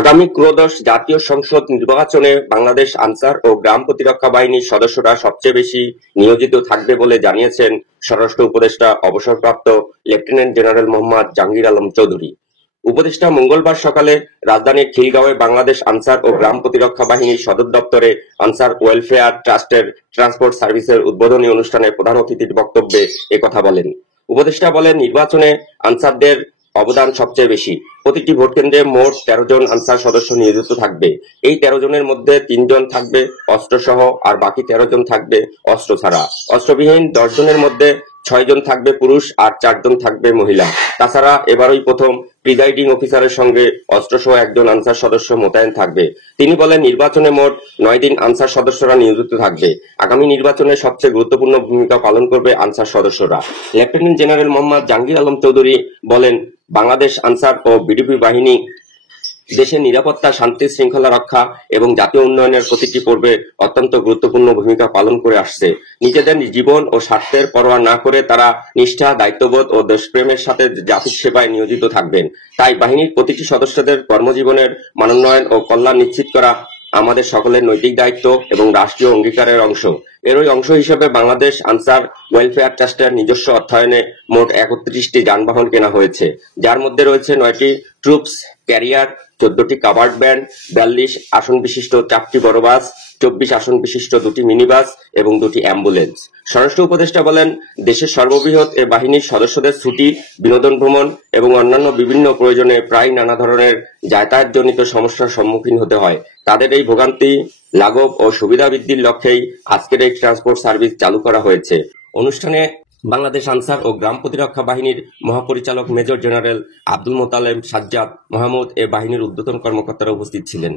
আগামী ত্রয়োদশ জাতীয় সংসদ নির্বাচনে বাংলাদেশ আনসার ও গ্রাম প্রতিরক্ষা বাহিনীর সদস্যরা সবচেয়ে বেশি নিয়োজিত থাকবে বলে জানিয়েছেন স্বরাষ্ট্র উপদেষ্টা অবসরপ্রাপ্ত লেফটেন্যান্ট জেনারেল মোহাম্মদ জাহাঙ্গীর আলম চৌধুরী। উপদেষ্টা মঙ্গলবার সকালে রাজধানীর খিলগাঁওয়ে বাংলাদেশ আনসার ও গ্রাম প্রতিরক্ষা বাহিনীর সদর দপ্তরে আনসার ওয়েলফেয়ার ট্রাস্টের ট্রান্সপোর্ট সার্ভিসের উদ্বোধনী অনুষ্ঠানে প্রধান অতিথির বক্তব্যে একথা বলেন। উপদেষ্টা বলেন, নির্বাচনে আনসারদের অবদান সবচেয়ে বেশি। প্রতিটি ভোট কেন্দ্রে মোট 13 জন আনসার সদস্য নিয়োজিত থাকবে। এই 13 জনের মধ্যে 3 জন থাকবে অস্ত্রসহ, আর বাকি 13 জন থাকবে অস্ত্র ছাড়া। অস্ত্রবিহীন 10 জনের মধ্যে 6 জন থাকবে পুরুষ আর 4 জন থাকবে মহিলা। তাছাড়া এবারই প্রথম প্রিজাইডিং অফিসারের সঙ্গে অস্ত্রসহ একজন আনসার সদস্য মোতায়েন থাকবে। তিনি বলেন, নির্বাচনে মোট 9 দিন আনসার সদস্যরা নিয়োজিত থাকবে। আগামী নির্বাচনে সবচেয়ে গুরুত্বপূর্ণ ভূমিকা পালন করবে আনসার সদস্যরা। লেফটেন্যান্ট জেনারেল মোহাম্মদ জাহাঙ্গীর আলম চৌধুরী বলেন, বাংলাদেশ আনসার ও বিডিপি বাহিনী দেশের নিরাপত্তা, শান্তি শৃঙ্খলা রক্ষা এবং জাতীয় উন্নয়নের প্রতিটি পর্বে অত্যন্ত গুরুত্বপূর্ণ ভূমিকা পালন করে আসছে। নিজেদের জীবন ও স্বার্থের পরোয়া না করে তারা নিষ্ঠা, দায়িত্ববোধ ও দেশপ্রেমের সাথে জাতির সেবায় নিয়োজিত থাকবেন। তাই বাহিনীর প্রতিটি সদস্যদের কর্মজীবনের মানোন্নয়ন ও কল্যাণ নিশ্চিত করা আমাদের সকলের নৈতিক দায়িত্ব এবং রাষ্ট্রীয় অঙ্গীকারের অংশ। এরই অংশ হিসেবে বাংলাদেশ আনসার ওয়েলফেয়ার ট্রাস্টের নিজস্ব অর্থায়নে মোট 31টি যানবাহন কেনা হয়েছে, যার মধ্যে রয়েছে 9টি ট্রুপস ক্যারিয়ার, 14টি কাভার্ড ভ্যান, 42 আসন বিশিষ্ট 4টি বড় বাস, 24 আসন বিশিষ্ট 2টি মিনি বাস এবং 2টি অ্যাম্বুলেন্স। স্বরাষ্ট্র উপদেষ্টা বলেন, দেশের সর্ববৃহৎ এ বাহিনীর সদস্যদের ছুটি, বিনোদন ভ্রমণ এবং অন্যান্য বিভিন্ন প্রয়োজনে প্রায় নানা ধরনের যাতায়াতজনিত সমস্যার সম্মুখীন হতে হয়। তাদের এই ভোগান্তি লাঘব ও সুবিধা বৃদ্ধির লক্ষ্যেই আজকের এই ট্রান্সপোর্ট সার্ভিস চালু করা হয়েছে। অনুষ্ঠানে বাংলাদেশ আনসার ও গ্রাম প্রতিরক্ষা বাহিনীর মহাপরিচালক মেজর জেনারেল আব্দুল মোতালেব সাজ্জাদ মাহমুদ এ বাহিনীর ঊর্ধ্বতন কর্মকর্তারা উপস্থিত ছিলেন।